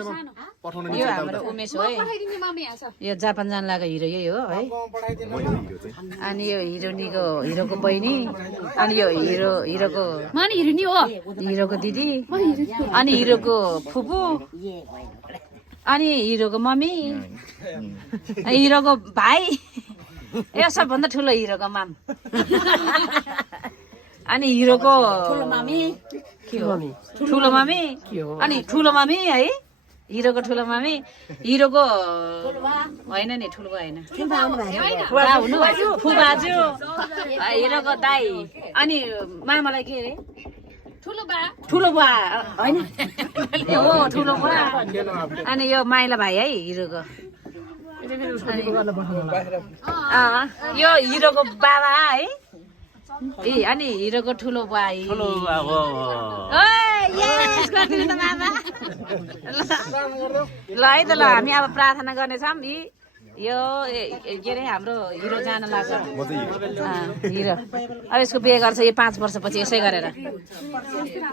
यो हाम्रो उमेश हो है यो जापान जान लागेको हिरो यही हो है अनि यो हिरोको बहिनी अनि यो हिरोको दिदी अनि हिरोको फुपू अनि हिरोको मम्मी हिरोको भाइ यो सबभन्दा ठुलो हिरोको माम अनि हिरोको ठुलो मामी अनि ठुलो मामी है हिरोको ठुलो मामी हिरोको होइन नि ठुलो होइन फुबाजु हिरोको दाई अनि मामालाई के अरे ठुलो बा होइन हो ठुलो बा अनि यो माइला भाइ है हिरोको यो हिरोको बाबा है ए अनि हिरोको ठुलो भाइ ल है त ल हामी अब प्रार्थना गर्नेछौँ यो के अरे हाम्रो हिरो जान लाग्छ हिरो अब यसको बिहे गर्छ यो 5 वर्षपछि यसै गरेर